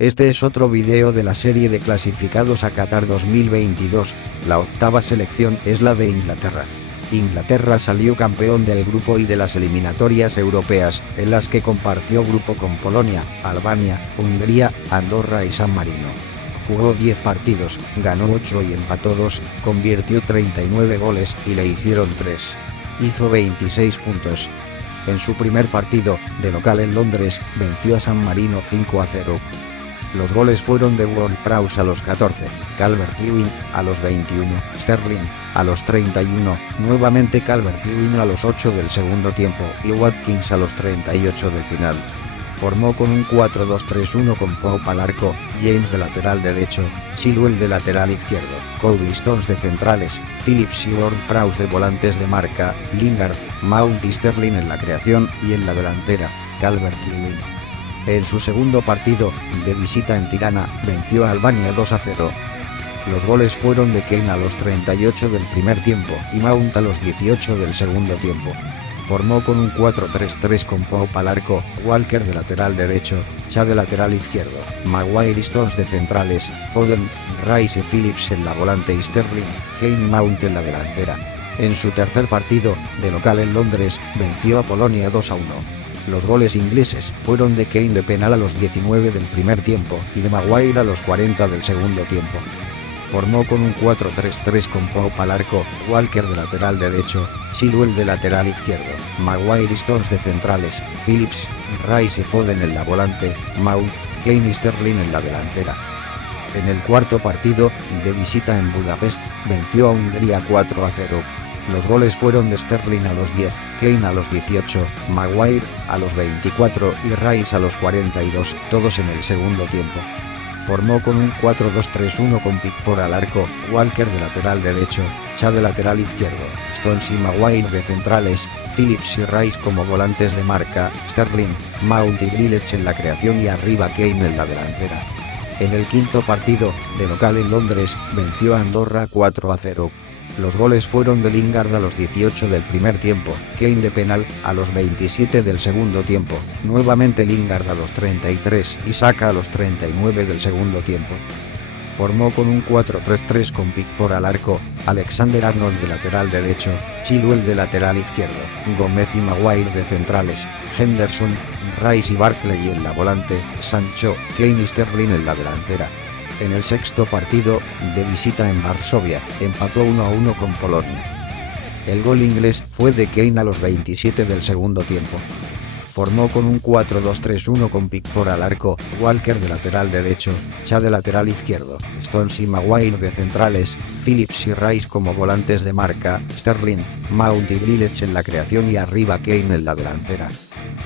Este es otro video de la serie de clasificados a Qatar 2022, la octava selección es la de Inglaterra. Inglaterra salió campeón del grupo I de las eliminatorias europeas, en las que compartió grupo con Polonia, Albania, Hungría, Andorra y San Marino. Jugó 10 partidos, ganó 8 y empató 2, convirtió 39 goles y le hicieron 3. Hizo 26 puntos. En su primer partido, de local en Londres, venció a San Marino 5-0. Los goles fueron de Ward-Prowse a los 14, Calvert-Lewin a los 21, Sterling a los 31, nuevamente Calvert-Lewin a los 8 del segundo tiempo y Watkins a los 38 del final. Formó con un 4-2-3-1 con Pope al arco, James de lateral derecho, Chilwell de lateral izquierdo, Cody Stones de centrales, Phillips y Ward-Prowse de volantes de marca, Lingard, Mount y Sterling en la creación y en la delantera, Calvert-Lewin. En su segundo partido, de visita en Tirana, venció a Albania 2-0. Los goles fueron de Kane a los 38 del primer tiempo y Mount a los 18 del segundo tiempo. Formó con un 4-3-3 con Pope al arco, Walker de lateral derecho, Cha de lateral izquierdo, Maguire y Stones de centrales, Foden, Rice y Phillips en la volante y Sterling, Kane y Mount en la delantera. En su tercer partido, de local en Londres, venció a Polonia 2-1. Los goles ingleses fueron de Kane de penal a los 19 del primer tiempo y de Maguire a los 40 del segundo tiempo. Formó con un 4-3-3 con Pope al arco, Walker de lateral derecho, Chilwell de lateral izquierdo, Maguire y Stones de centrales, Phillips, Rice y Foden en la volante, Mount, Kane y Sterling en la delantera. En el cuarto partido, de visita en Budapest, venció a Hungría 4-0. Los goles fueron de Sterling a los 10, Kane a los 18, Maguire a los 24 y Rice a los 42, todos en el segundo tiempo. Formó con un 4-2-3-1 con Pickford al arco, Walker de lateral derecho, Cha de lateral izquierdo, Stones y Maguire de centrales, Phillips y Rice como volantes de marca, Sterling, Mount y Grealish en la creación y arriba Kane en la delantera. En el quinto partido, de local en Londres, venció a Andorra 4-0. Los goles fueron de Lingard a los 18 del primer tiempo, Kane de penal a los 27 del segundo tiempo, nuevamente Lingard a los 33 y Saka a los 39 del segundo tiempo. Formó con un 4-3-3 con Pickford al arco, Alexander-Arnold de lateral derecho, Chilwell de lateral izquierdo, Gomez y Maguire de centrales, Henderson, Rice y Barkley en la volante, Sancho, Kane y Sterling en la delantera. En el sexto partido, de visita en Varsovia, empató 1-1 con Polonia. El gol inglés fue de Kane a los 27 del segundo tiempo. Formó con un 4-2-3-1 con Pickford al arco, Walker de lateral derecho, Cha de lateral izquierdo, Stones y Maguire de centrales, Phillips y Rice como volantes de marca, Sterling, Mount y Grealish en la creación y arriba Kane en la delantera.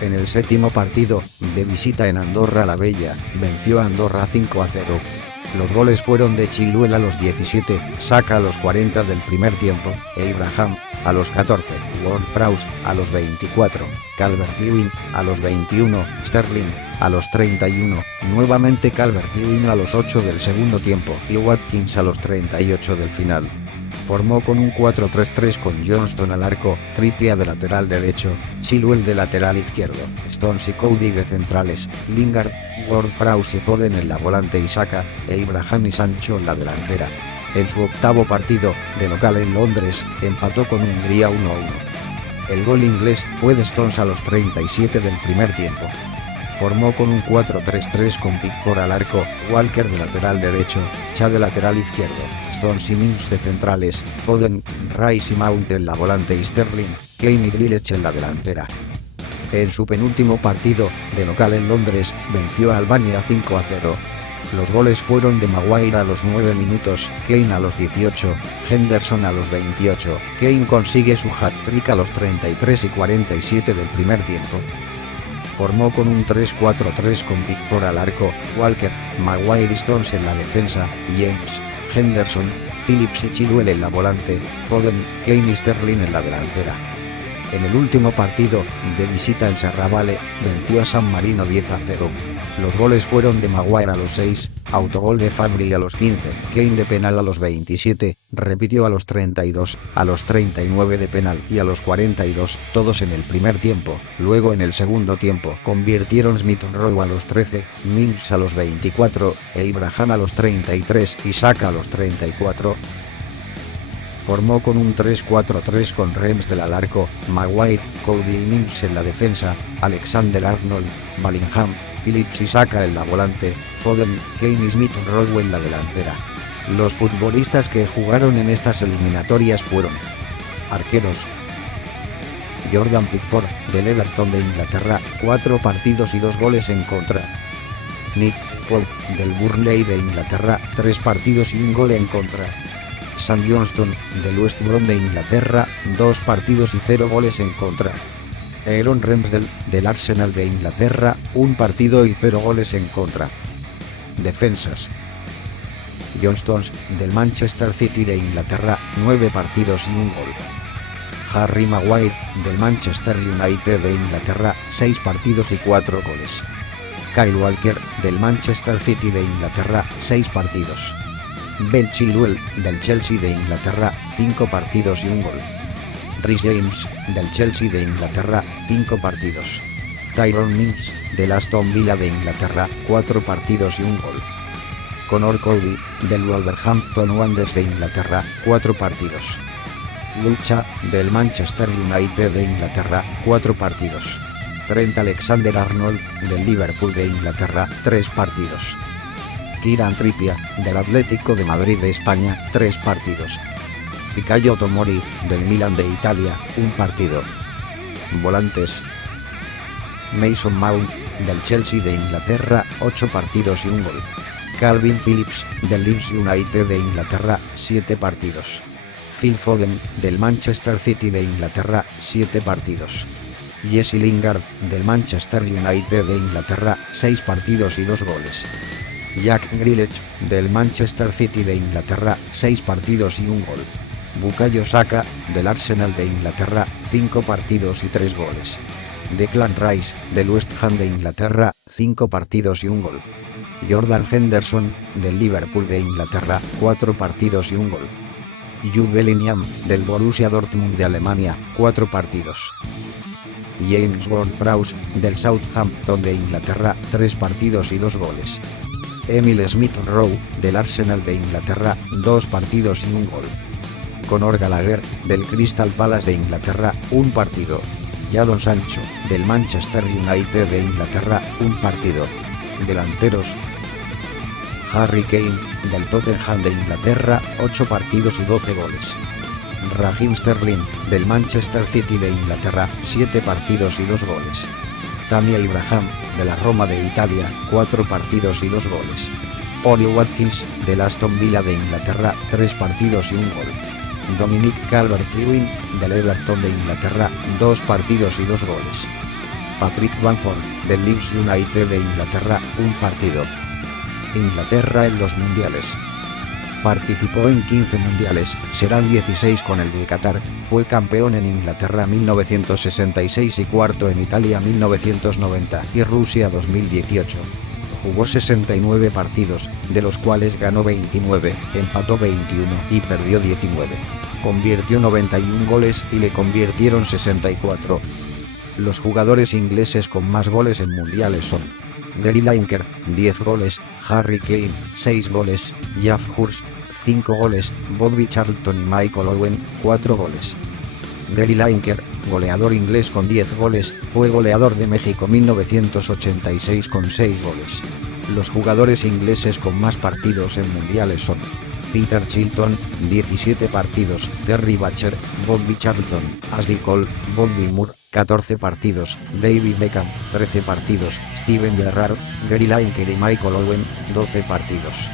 En el séptimo partido, de visita en Andorra la Bella, venció a Andorra 5-0. Los goles fueron de Chilwell a los 17, Saka a los 40 del primer tiempo, e Abraham a los 14, Ward-Prowse a los 24, Calvert-Lewin a los 21, Sterling a los 31, nuevamente Calvert-Lewin a los 8 del segundo tiempo y Watkins a los 38 del final. Formó con un 4-3-3 con Johnston al arco, Trippier de lateral derecho, Chilwell de lateral izquierdo, Stones y Cody de centrales, Lingard, Ward-Prowse y Foden en la volante y Saka, e Abraham y Sancho en la delantera. En su octavo partido, de local en Londres, empató con Hungría 1-1. El gol inglés fue de Stones a los 37 del primer tiempo. Formó con un 4-3-3 con Pickford al arco, Walker de lateral derecho, Cha de lateral izquierdo, Stones y Mings de centrales, Foden, Rice y Mount en la volante y Sterling, Kane y Grealish en la delantera. En su penúltimo partido, de local en Londres, venció a Albania 5-0. Los goles fueron de Maguire a los 9 minutos, Kane a los 18, Henderson a los 28, Kane consigue su hat-trick a los 33 y 47 del primer tiempo. Formó con un 3-4-3 con Pickford al arco, Walker, Maguire y Stones en la defensa, James, Henderson, Phillips y Chilwell en la volante, Foden, Kane y Sterling en la delantera. En el último partido, de visita en Serravalle, venció a San Marino 10-0. Los goles fueron de Maguire a los 6, Autogol de Fabry a los 15, Kane de penal a los 27, repitió a los 32, a los 39 de penal y a los 42, todos en el primer tiempo. Luego en el segundo tiempo convirtieron Smith Rowe a los 13, Mings a los 24, e Ibrahim a los 33 y Saka a los 34. Formó con un 3-4-3 con Ramsdale al arco, Maguire, Cody y Mings en la defensa, Alexander-Arnold, Bellingham, Phillips y Saka en la volante, Foden, Kane y Smith Rowe en la delantera. Los futbolistas que jugaron en estas eliminatorias fueron: arqueros: Jordan Pickford, del Everton de Inglaterra, 4 partidos y 2 goles en contra. Nick Pope, del Burnley de Inglaterra, 3 partidos y 1 gol en contra. Sam Johnston, del West Brom de Inglaterra, 2 partidos y 0 goles en contra. Aaron Ramsdale, del Arsenal de Inglaterra, 1 partido y 0 goles en contra. Defensas: Johnston, del Manchester City de Inglaterra, 9 partidos y 1 gol. Harry Maguire, del Manchester United de Inglaterra, 6 partidos y 4 goles. Kyle Walker, del Manchester City de Inglaterra, 6 partidos. Ben Chilwell, del Chelsea de Inglaterra, 5 partidos y 1 gol. Reece James, del Chelsea de Inglaterra, 5 partidos. Tyrone Mings, del Aston Villa de Inglaterra, 4 partidos y 1 gol. Conor Cody, del Wolverhampton Wanderers de Inglaterra, 4 partidos. Lucha, del Manchester United de Inglaterra, 4 partidos. Trent Alexander-Arnold, del Liverpool de Inglaterra, 3 partidos. Kieran Trippier, del Atlético de Madrid de España, 3 partidos. Fikayo Tomori, del Milan de Italia, 1 partido. Volantes: Mason Mount, del Chelsea de Inglaterra, 8 partidos y 1 gol. Calvin Phillips, del Leeds United de Inglaterra, 7 partidos. Phil Foden, del Manchester City de Inglaterra, 7 partidos. Jesse Lingard, del Manchester United de Inglaterra, 6 partidos y 2 goles. Jack Grealish, del Manchester City de Inglaterra, 6 partidos y 1 gol. Bukayo Saka, del Arsenal de Inglaterra, 5 partidos y 3 goles. Declan Rice, del West Ham de Inglaterra, 5 partidos y 1 gol. Jordan Henderson, del Liverpool de Inglaterra, 4 partidos y 1 gol. Jude Bellingham, del Borussia Dortmund de Alemania, 4 partidos. James Ward-Prowse, del Southampton de Inglaterra, 3 partidos y 2 goles. Emile Smith Rowe, del Arsenal de Inglaterra, 2 partidos y 1 gol. Conor Gallagher, del Crystal Palace de Inglaterra, 1 partido. Jadon Sancho, del Manchester United de Inglaterra, 1 partido. Delanteros: Harry Kane, del Tottenham de Inglaterra, 8 partidos y 12 goles. Raheem Sterling, del Manchester City de Inglaterra, 7 partidos y 2 goles. Tammy Abraham, de la Roma de Italia, 4 partidos y 2 goles. Ollie Watkins, del Aston Villa de Inglaterra, 3 partidos y 1 gol. Dominic Calvert-Lewin, del Everton de Inglaterra, 2 partidos y 2 goles. Patrick Bamford, del Leeds United de Inglaterra, 1 partido. Inglaterra en los mundiales. Participó en 15 mundiales, serán 16 con el de Qatar, fue campeón en Inglaterra 1966 y cuarto en Italia 1990 y Rusia 2018. Jugó 69 partidos, de los cuales ganó 29, empató 21 y perdió 19. Convirtió 91 goles y le convirtieron 64. Los jugadores ingleses con más goles en mundiales son: Gary Lineker, 10 goles, Harry Kane, 6 goles, Geoff Hurst, 5 goles, Bobby Charlton y Michael Owen, 4 goles. Gary Lineker, goleador inglés con 10 goles, fue goleador de México 1986 con 6 goles. Los jugadores ingleses con más partidos en mundiales son: Peter Shilton, 17 partidos, Terry Butcher, Bobby Charlton, Ashley Cole, Bobby Moore, 14 partidos, David Beckham, 13 partidos, Steven Gerrard, Gary Lineker y Michael Owen, 12 partidos.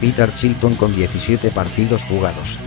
Peter Shilton con 17 partidos jugados.